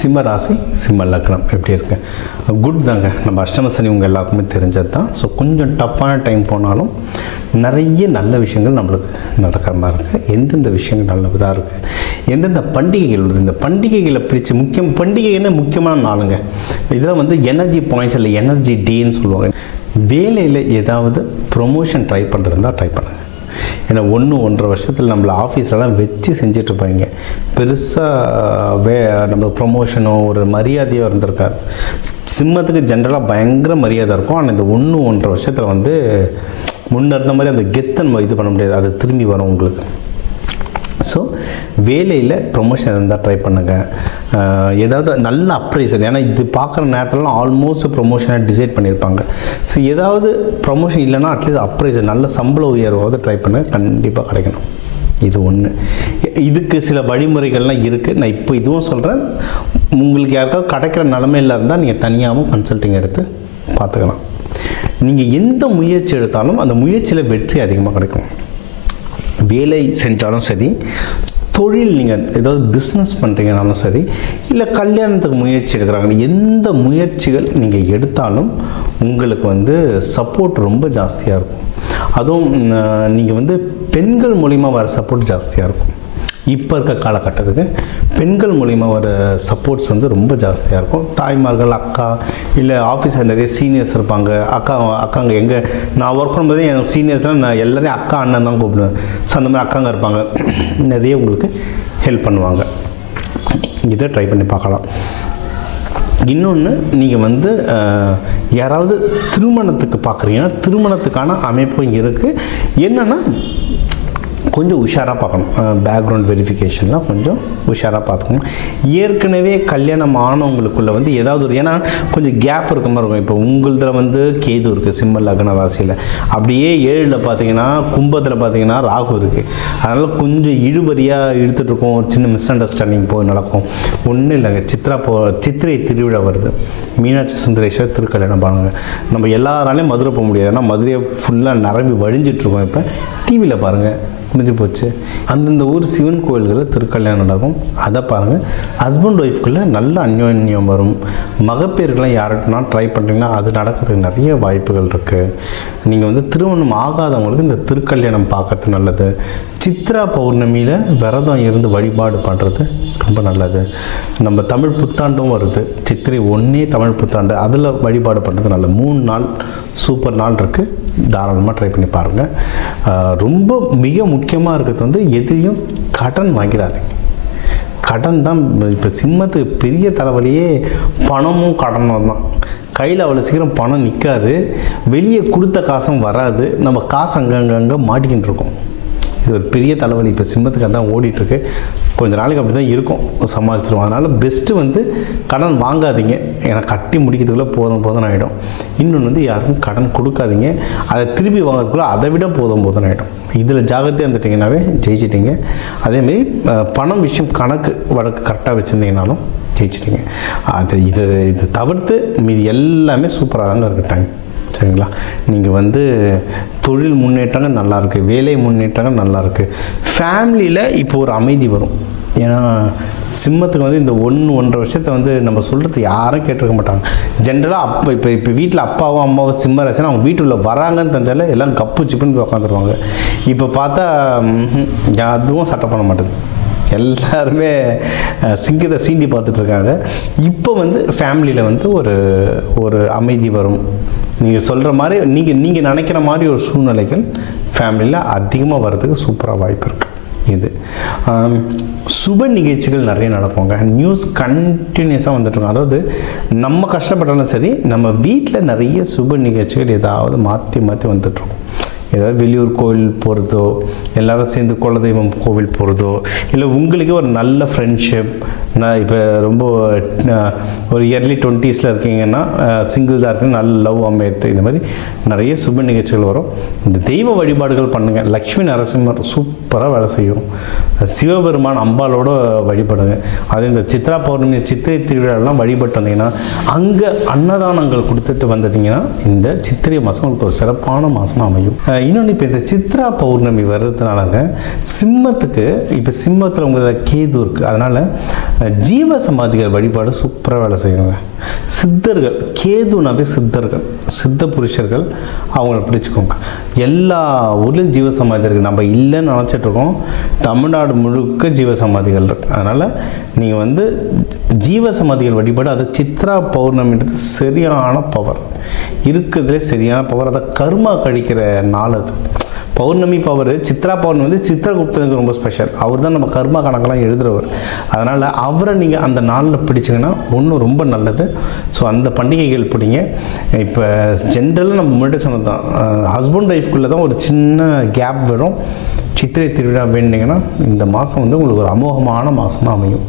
சிம்ம ராசி சிம்ம லக்னம் எப்படி இருக்கு? குட் தாங்க. நம்ம அஷ்டம சனி உங்கள் எல்லாருக்குமே தெரிஞ்சது தான். ஸோ கொஞ்சம் டஃப்பான டைம் போனாலும் நிறைய நல்ல விஷயங்கள் நம்மளுக்கு நடக்கிற மாதிரி இருக்குது. எந்தெந்த விஷயங்கள் நல்லதாக இருக்குது, எந்தெந்த பண்டிகைகள் வருது, இந்த பண்டிகைகளை பிரித்து பண்டிகைன்னு முக்கியமான நாளுங்க. இதில் எனர்ஜி பாயிண்ட்ஸ் இல்லை, எனர்ஜி டேன்னு சொல்லுவாங்க. வேலையில் ஏதாவது ப்ரொமோஷன் ட்ரை பண்ணுறதுனா ட்ரை பண்ணுங்க. ஏன்னா 1-1.5 வருஷத்தில் நம்மளை ஆஃபீஸ்லலாம் வச்சு செஞ்சிட்ருப்பாங்க. பெருசாக நம்மளுக்கு ப்ரொமோஷனோ ஒரு மரியாதையோ இருந்திருக்காது. சிம்மத்துக்கு ஜென்ரலாக பயங்கர மரியாதை இருக்கும். ஆனால் இந்த 1-1.5 வருஷத்தில் முன்ன இருந்த மாதிரி அந்த கெத்தன் இது பண்ண முடியாது. அது திரும்பி வரும் உங்களுக்கு. ஸோ வேலையில் ப்ரொமோஷன் இருந்தால் ட்ரை பண்ணுங்கள். ஏதாவது நல்ல அப்ரைசல், ஏன்னா இது பார்க்குற நேரத்துலலாம் ஆல்மோஸ்ட் ப்ரொமோஷனை டிசைட் பண்ணியிருப்பாங்க. ஸோ ஏதாவது ப்ரொமோஷன் இல்லைன்னா அட்லீஸ்ட் அப்ரைசல் நல்ல சம்பள உயர்வாவது ட்ரை பண்ணுங்கள், கண்டிப்பாக கிடைக்கணும். இது ஒன்று. இதுக்கு சில வழிமுறைகள்லாம் இருக்குது. நான் இப்போ இதுவும் சொல்கிறேன். உங்களுக்கு யாருக்காவது கிடைக்கிற நிலமையில் இருந்தால் நீங்கள் தனியாகவும் கன்சல்டிங் எடுத்து பார்த்துக்கலாம். நீங்கள் எந்த முயற்சி எடுத்தாலும் அந்த முயற்சியில் வெற்றி அதிகமாக கிடைக்கும். வேலை செஞ்சாலும் சரி, தொழில் நீங்கள் ஏதாவது பிஸ்னஸ் பண்ணுறீங்கனாலும் சரி, இல்லை கல்யாணத்துக்கு முயற்சி எடுக்கிறாங்க, எந்த முயற்சிகள் நீங்கள் எடுத்தாலும் உங்களுக்கு சப்போர்ட் ரொம்ப ஜாஸ்தியாக இருக்கும். அதுவும் நீங்கள் பெண்கள் மூலிமா வர சப்போர்ட் ஜாஸ்தியாக இருக்கும். இப்போ இருக்க காலகட்டத்துக்கு பெண்கள் மூலிமா வர சப்போர்ட்ஸ் ரொம்ப ஜாஸ்தியாக இருக்கும். தாய்மார்கள், அக்கா, இல்லை ஆஃபீஸில் நிறைய சீனியர்ஸ் இருப்பாங்க. அக்காங்க எங்கள் நான் ஒர்க் பண்ணும்போதே என் சீனியர்ஸ்லாம் நான் எல்லாரையும் அக்கா அண்ணன் தான் கூப்பிடுவேன். ஸோ அந்த மாதிரி அக்காங்க இருப்பாங்க, நிறைய உங்களுக்கு ஹெல்ப் பண்ணுவாங்க. இதை ட்ரை பண்ணி பார்க்கலாம். இன்னொன்று, நீங்கள் யாராவது திருமணத்துக்கு பார்க்குறீங்கன்னா திருமணத்துக்கான அமைப்பும் இருக்குது. என்னென்னா கொஞ்சம் உஷாராக பார்க்கணும். பேக்ரவுண்ட் வெரிஃபிகேஷன்லாம் கொஞ்சம் உஷாராக பார்த்துக்கணும். ஏற்கனவே கல்யாணம் ஆனவங்களுக்குள்ளே ஏதாவது ஏன்னா கொஞ்சம் கேப் இருக்க மாதிரி இருக்கும். இப்போ உங்களதில் கேது இருக்குது சிம்ம லக்ன ராசியில். அப்படியே 7ல் பார்த்தீங்கன்னா கும்பத்தில் பார்த்தீங்கன்னா ராகு இருக்குது. அதனால் கொஞ்சம் இழுபறியாக இழுத்துட்ருக்கோம். ஒரு சின்ன மிஸ் அண்டர்ஸ்டாண்டிங் போய் நடக்கும். ஒன்றும் இல்லைங்க. சித்திரை திருவிழா வருது. மீனாட்சி சுந்தரேஸ்வரர் திருக்கல்யாணம் பாருங்கள். நம்ம எல்லாராலையும் மதுரை போக முடியாது. ஏன்னா மதுரையை ஃபுல்லாக நிரம்பி வழிஞ்சிட்ருக்கோம். இப்போ டிவியில் பாருங்கள், முடிஞ்சு போச்சு. அந்தந்த ஊர் சிவன் கோயில்களில் திருக்கல்யாணம் நடக்கும். அதை பாருங்கள். ஹஸ்பண்ட் ஒய்ஃப்குள்ளே நல்ல அந்யோன்யம் வரும். மகப்பேறுகள்லாம் யார்கிட்டனா ட்ரை பண்ணுறீங்கன்னா அது நடக்கிறதுக்கு நிறைய வாய்ப்புகள் இருக்குது. நீங்கள் திருமணம் ஆகாதவங்களுக்கு இந்த திருக்கல்யாணம் பார்க்கறது நல்லது. சித்ரா பௌர்ணமியில் விரதம் இருந்து வழிபாடு பண்ணுறது ரொம்ப நல்லது. நம்ம தமிழ் புத்தாண்டும் வருது. சித்திரை 1 தமிழ் புத்தாண்டு, அதில் வழிபாடு பண்ணுறது நல்லது. 3 நாள் சூப்பர் நாள் இருக்குது. தாராளமாக ட்ரை பண்ணி பாருங்கள். ரொம்ப மிக முக்கியமாக இருக்கிறது எதையும் கடன் வாங்கிடாதீங்க. கடன் தான் இப்போ சிம்மத்துக்கு பெரிய தலைவலியே. பணமும் கடனும் தான். கையில் அவ்வளோ சீக்கிரம் பணம் நிற்காது. வெளியே கொடுத்த காசும் வராது. நம்ம காசு அங்கங்கே மாட்டிக்கிட்டு இருக்கோம். இது ஒரு பெரிய தலைவலி. இப்போ சிம்மத்துக்கு அதான் ஓடிட்டுருக்கு. கொஞ்சம் நாளைக்கு அப்படி தான் இருக்கும், சமாளிச்சிருவோம். அதனால் பெஸ்ட்டு கடன் வாங்காதீங்க. ஏன்னா கட்டி முடிக்கிறதுக்குள்ளே போதும் ஆகிடும். இன்னொன்று யாருக்கும் கடன் கொடுக்காதீங்க. அதை திருப்பி வாங்கிறதுக்குள்ளே அதை விட போதும் ஆகிடும். இதில் ஜாகிரதையாக இருந்துட்டிங்கனாவே ஜெயிச்சிட்டிங்க. அதேமாரி பணம் விஷயம் கணக்கு வழக்கு கரெக்டாக வச்சுருந்தீங்கனாலும் ஜெயிச்சிட்டிங்க. இது தவிர்த்து மீதி எல்லாமே சூப்பராக தாங்க இருக்கட்டாங்க. சரிங்களா? நீங்கள் தொழில் முன்னேற்றங்கள் நல்லாயிருக்கு, வேலை முன்னேற்றங்கள் நல்லாயிருக்கு. ஃபேமிலியில் இப்போ ஒரு அமைதி வரும். ஏன்னா சிம்மத்துக்கு இந்த 1-1.5 வருஷத்தை நம்ம சொல்கிறது யாரும் கேட்டிருக்க மாட்டாங்க. ஜென்ரலாக இப்போ வீட்டில் அப்பாவும் அம்மாவும் சிம்ம ராசினா அவங்க வீட்டுக்குள்ளே வராங்கன்னு தெரிஞ்சாலே எல்லாம் கப்பு சிப்புன்னு போய் உட்காந்துருவாங்க. இப்போ பார்த்தா அதுவும் சட்டை பண்ண மாட்டேது. எல்லாருமே சிங்கத்தை சீண்டி பார்த்துட்ருக்காங்க. இப்போ ஃபேமிலியில் ஒரு அமைதி வரும். நீங்கள் சொல்கிற மாதிரி நீங்கள் நினைக்கிற மாதிரி ஒரு சூழ்நிலைகள் ஃபேமிலியில் அதிகமாக வர்றதுக்கு சூப்பராக வாய்ப்பு இருக்குது. இது சுப நிகழ்ச்சிகள் நிறைய நடக்குங்க. நியூஸ் கண்டினியூஸாக வந்துட்டுருக்கோம். அதாவது நம்ம கஷ்டப்பட்டாலும் சரி, நம்ம வீட்டில் நிறைய சுப நிகழ்ச்சிகள் ஏதாவது மாற்றி வந்துட்டுருக்கோம். ஏதாவது வெளியூர் கோவில் போகிறதோ, எல்லோரும் சேர்ந்து குலதெய்வம் கோவில் போகிறதோ, இல்லை உங்களுக்கே ஒரு நல்ல ஃப்ரெண்ட்ஷிப். நான் இப்போ ரொம்ப ஒரு இயர்லி 20s இருக்கீங்கன்னா, சிங்கிள் தான் இருக்குன்னு நல்ல லவ் அமையறது, இந்த மாதிரி நிறைய சுப நிகழ்ச்சிகள் வரும். இந்த தெய்வ வழிபாடுகள் பண்ணுங்கள். லக்ஷ்மி நரசிம்மர் சூப்பராக வேலை செய்யும். சிவபெருமான் அம்பாலோட வழிபடுங்க. அது இந்த சித்ரா பௌர்ணமி சித்திரை திருவிழாலாம் வழிபட்டு வந்தீங்கன்னா, அங்கே அன்னதானங்கள் கொடுத்துட்டு வந்தீங்கன்னா இந்த சித்திரை மாதம் உங்களுக்கு ஒரு சிறப்பான மாதமாக அமையும். இன்னொன்று இப்போ இந்த சித்ரா பௌர்ணமி வர்றதுனாலங்க சிம்மத்துக்கு இப்போ சிம்மத்தில் உங்கள் கேது இருக்குது. அதனால் ஜீவ சமாதிகள் வழிபாடு சூப்பராக வேலை செய்யுங்க. சித்தர்கள், கேதுனாவே சித்தர்கள், சித்த புருஷர்கள், அவங்கள பிடிச்சிக்கோங்க. எல்லா ஊர்லேயும் ஜீவ சமாதி இருக்குது. நம்ம இல்லைன்னு நினச்சிட்ருக்கோம், தமிழ்நாடு முழுக்க ஜீவ சமாதிகள் இருக்குது. அதனால் நீங்கள் வந்து ஜீவ சமாதிகள் வழிபாடு, அது சித்ரா பௌர்ணமின்றது சரியான பவர் இருக்கிறதுலே சரியான பவர். அதை கர்மா கழிக்கிற நாள் அது. பௌர்ணமி பவர், சித்ரா பௌர்ணமி வந்து சித்திரகுப்தனுக்கு ரொம்ப ஸ்பெஷல். அவர் தான் நம்ம கர்மா கணக்கெல்லாம் எழுதுகிறவர். அதனால் அவரை நீங்கள் அந்த நாளில் பிடிச்சிங்கன்னா ஒன்றும் ரொம்ப நல்லது. ஸோ அந்த பண்டிகைகள் பிடிங்க. இப்போ ஜென்ரலாக நம்ம முன்னாடி சொன்னது தான், ஹஸ்பண்ட் ஒய்ஃப்குள்ளே தான் ஒரு சின்ன கேப் வரும். சித்திரை திருவிழா வேண்டிங்கன்னா இந்த மாதம் வந்து உங்களுக்கு ஒரு அமோகமான மாதமாக அமையும்.